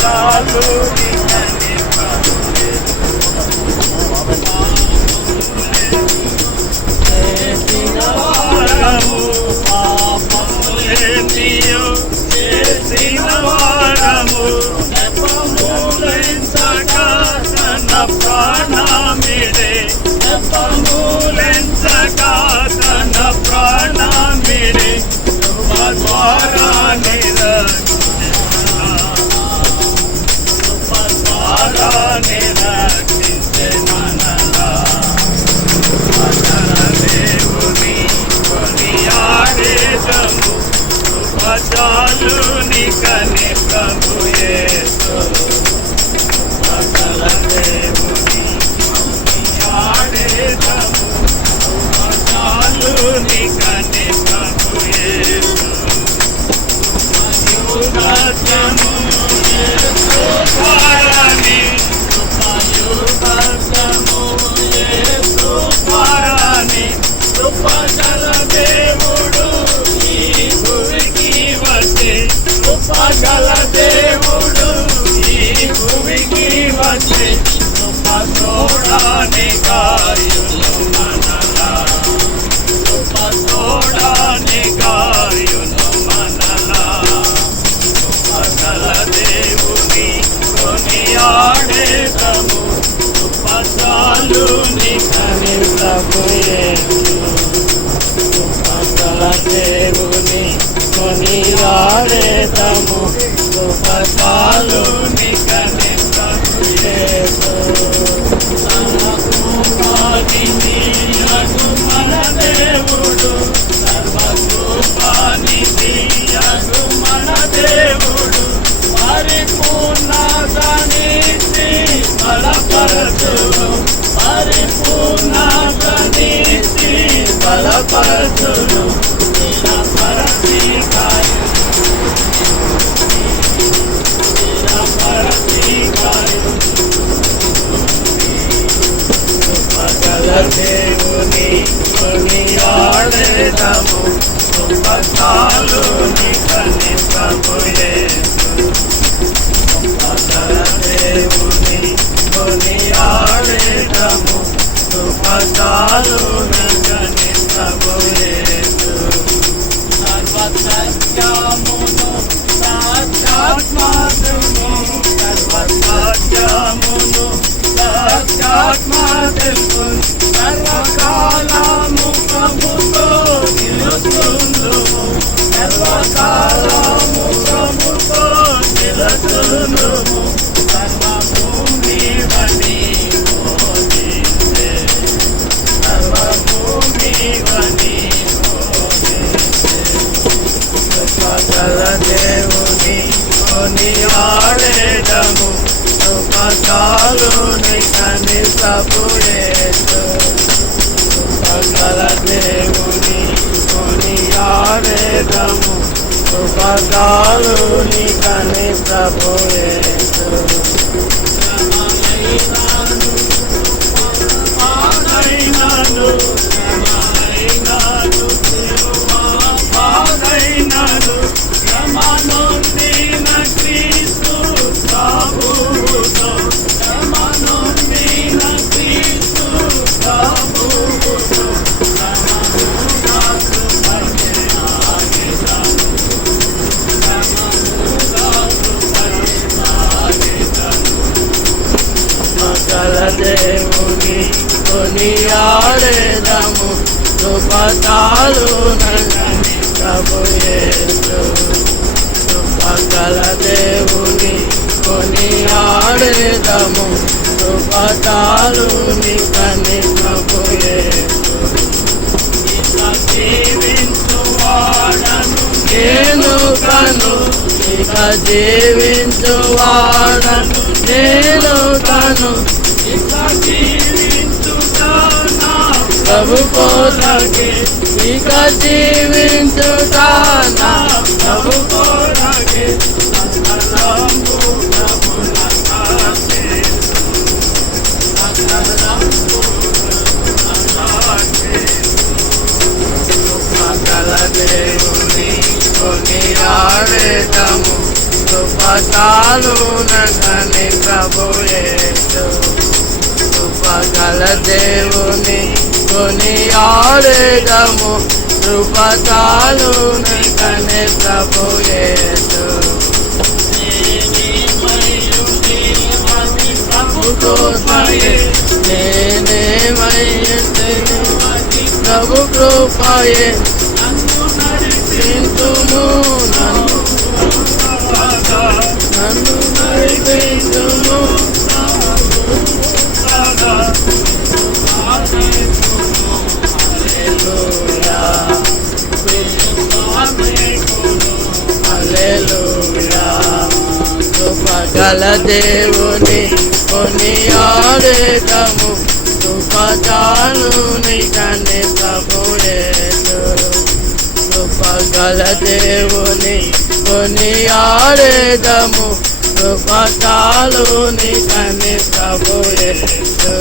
చాలు చేసిన వారము పాపములేనియు చేసిన వారము నెపములెంచక తన ప్రాణమిడే నెపములెంచక తన ప్రాణమిడే ద్వారా నిరక్షించే మనలా దేవుని కొనియాడేదము కృపచాలు నికని ప్రభు యేసు సకల దేవుని కొనియాడేదము కృపచాలు నికని ప్రభు యేసు యుగత్యము యేసు పారని యుగత్యము యేసు పారని కృపగల దేవుడు ఈ భూమికి వచ్చే కృపగల దేవుడు ఈ భూమికి వచ్చే కృప తోడాని కాయును మనలా కృప తోడాని కాయును మనలా కృపగల దేవుని కొనియాడేదము కృప చాలు నికని ప్రభు యేసు కృపగల దేవుని కొనియాడేదము కృప చాలు నికని ప్రభు యేసు సర్వకృపానిధియగు మన దేవుడు సర్వకృపానిధియగు మన దేవుడు పరిపూర్ణతనిచ్చి బలపరచును పరిపూర్ణతనిచ్చి బలపరచును నిరపరచి కృపగల దేవుని కొనియాడేదము కృపచాలు నికని ప్రభు యేసు కృపగల దేవుని కొనియాడేదము కృపచాలు నికని ప్రభు యేసు సర్వసత్యమును సత్యాత్మను సర్వసత్యమును సత్యాత్మను సర్వకాలము ప్రభుతో నిలుచుందుము సర్వకాలము ప్రభుతో నిలుచుందుము సర్వభూమి వని మోదించే సర్వభూమి వని మోదించే కృపగల దేవుని కొనియాడేదము కృపచాలు నికని ప్రభు యేసు కృపగల దేవుని కొనియాడేదము కృపచాలు నికని ప్రభు యేసు దేవుని కొనియాడేదము కృపచాలు నికని ప్రభు యేసు కృపగల దేవుని కొనియాడేదము కృపచాలు నికని ప్రభు యేసు జీవించువాడను నేను కను ఇక జీవించువాడను నేను కను ఇక జీవించుతానా ప్రభు కోరకే ఇక జీవించుతానా ప్రభు కోరకే సకలంబు ప్రభునకే సకలంబు ప్రభునకే సకల దేవుని కొనియాడేదము కృప చాలు నగని ప్రభు యేసు కృపగల దేవుని కొనియాడెదము కృప చాలు నగని ప్రభు యేసు ప్రభు కృపయే నడిపించుము నన్ను నడిపించుము హల్లెలూయా హల్లెలూయా కృపగల దేవుని కొనియాడెదము కృప చాలు నికని ప్రభు యేసు కృపగల దేవుని కొనియాడెదము కృప చాలు నికని ప్రభు యేసు